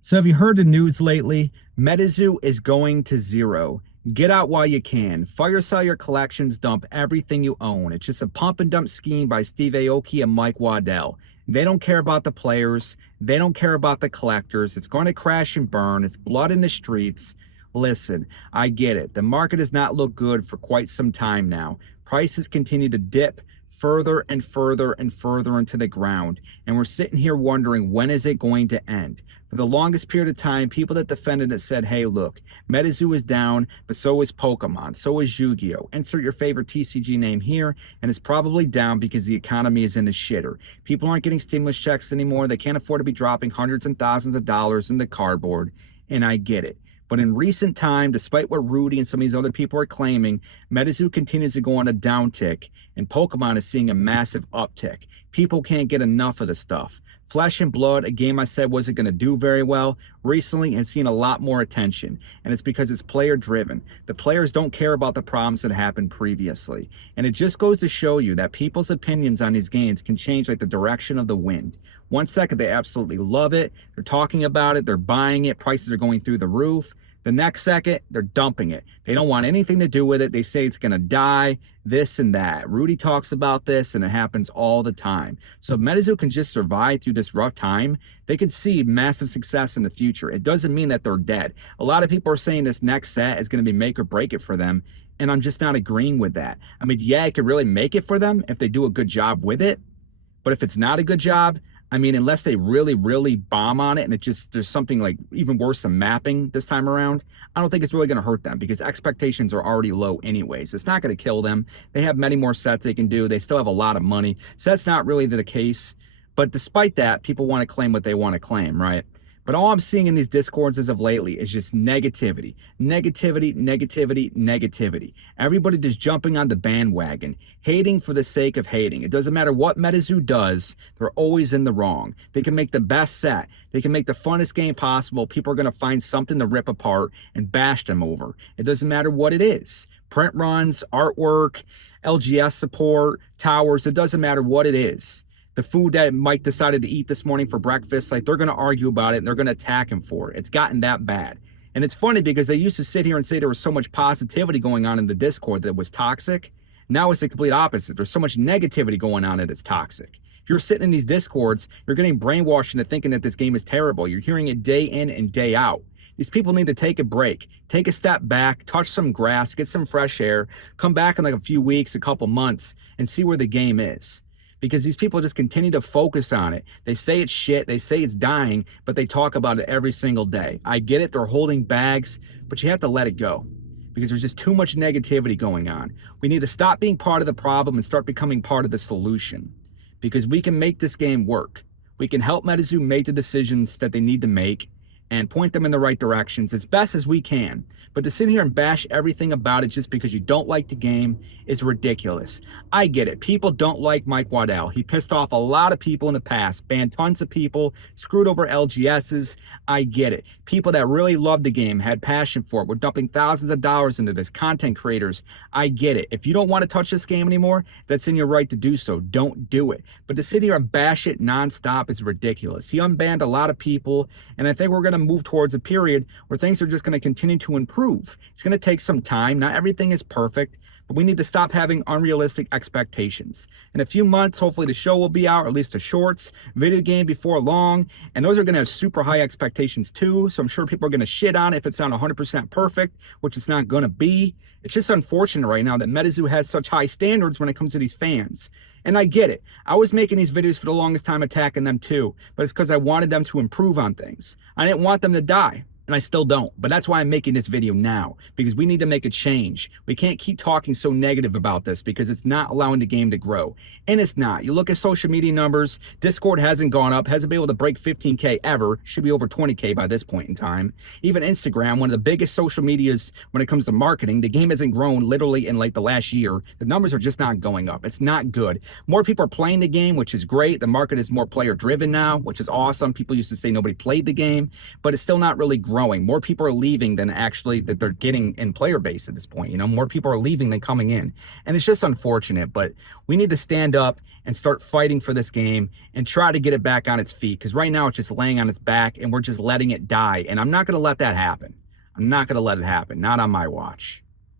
So have you heard the news lately? MetaZoo is going to zero. Get out while you can. Fire sell your collections, dump everything you own. It's just a pump and dump scheme by Steve Aoki and Mike Waddell. They don't care about the players. They don't care about the collectors. It's going to crash and burn. It's blood in the streets. Listen, I get it. The market has not looked good for quite some time now. Prices continue to dip further and further and further into the ground. And we're sitting here wondering, when is it going to end? For the longest period of time, people that defended it said, hey, look, MetaZoo is down, but so is Pokemon, so is Yu-Gi-Oh! Insert your favorite TCG name here, and it's probably down because the economy is in the shitter. People aren't getting stimulus checks anymore. They can't afford to be dropping hundreds and thousands of dollars into cardboard, and I get it. But in recent time, despite what Rudy and some of these other people are claiming, MetaZoo continues to go on a downtick, and Pokemon is seeing a massive uptick. People can't get enough of the stuff. Flesh and Blood, a game I said wasn't going to do very well, recently has seen a lot more attention, and it's because it's player-driven. The players don't care about the problems that happened previously, and it just goes to show you that people's opinions on these games can change like the direction of the wind. One second, they absolutely love it, they're talking about it, they're buying it, prices are going through the roof. The next second, they're dumping it. They don't want anything to do with it. They say it's going to die, this and that. Rudy talks about this, and it happens all the time. So if MetaZoo can just survive through this rough time, they could see massive success in the future. It doesn't mean that they're dead. A lot of people are saying this next set is going to be make or break it for them, and I'm just not agreeing with that. I mean, yeah, it could really make it for them if they do a good job with it, but if it's not a good job, I mean, unless they really, really bomb on it and there's something like even worse than mapping this time around, I don't think it's really going to hurt them because expectations are already low anyways. It's not going to kill them. They have many more sets they can do. They still have a lot of money. So that's not really the case. But despite that, people want to claim what they want to claim, right? But all I'm seeing in these discords as of lately is just negativity, negativity, negativity, negativity. Everybody just jumping on the bandwagon, hating for the sake of hating. It doesn't matter what MetaZoo does, they're always in the wrong. They can make the best set. They can make the funnest game possible. People are going to find something to rip apart and bash them over. It doesn't matter what it is. Print runs, artwork, LGS support, towers, it doesn't matter what it is. The food that Mike decided to eat this morning for breakfast, like they're going to argue about it and they're going to attack him for it. It's gotten that bad. And it's funny because they used to sit here and say there was so much positivity going on in the Discord that was toxic. Now it's the complete opposite. There's so much negativity going on that it's toxic. If you're sitting in these Discords, you're getting brainwashed into thinking that this game is terrible. You're hearing it day in and day out. These people need to take a break, take a step back, touch some grass, get some fresh air, come back in like a few weeks, a couple months, and see where the game is. Because these people just continue to focus on it. They say it's shit, they say it's dying, but they talk about it every single day. I get it, they're holding bags, but you have to let it go because there's just too much negativity going on. We need to stop being part of the problem and start becoming part of the solution because we can make this game work. We can help MetaZoo make the decisions that they need to make and point them in the right directions as best as we can. But to sit here and bash everything about it just because you don't like the game is ridiculous. I get it. People don't like Mike Waddell. He pissed off a lot of people in the past, banned tons of people, screwed over LGSs. I get it. People that really loved the game, had passion for it, were dumping thousands of dollars into this, content creators. I get it. If you don't want to touch this game anymore, that's in your right to do so. Don't do it. But to sit here and bash it nonstop is ridiculous. He unbanned a lot of people, and I think we're going to move towards a period where things are just going to continue to improve. It's going to take some time. Not everything is perfect, but we need to stop having unrealistic expectations. In a few months, hopefully the show will be out, or at least the shorts, video game before long, and those are going to have super high expectations too, so I'm sure people are going to shit on it if it's not 100% perfect, which it's not going to be. It's just unfortunate right now that MetaZoo has such high standards when it comes to these fans. And I get it. I was making these videos for the longest time attacking them too, but it's because I wanted them to improve on things. I didn't want them to die. And I still don't, but that's why I'm making this video now, because we need to make a change. We can't keep talking so negative about this because it's not allowing the game to grow. And it's not. You look at social media numbers, Discord hasn't gone up, hasn't been able to break 15K ever, should be over 20K by this point in time. Even Instagram, one of the biggest social medias when it comes to marketing, the game hasn't grown literally in like the last year. The numbers are just not going up. It's not good. More people are playing the game, which is great. The market is more player driven now, which is awesome. People used to say nobody played the game, but it's still not really growing. growing. More people are leaving than actually that they're getting in player base at this point. You know, more people are leaving than coming in. And it's just unfortunate, but we need to stand up and start fighting for this game and try to get it back on its feet, because right now it's just laying on its back and we're just letting it die. And I'm not going to let that happen. I'm not going to let it happen. Not on my watch.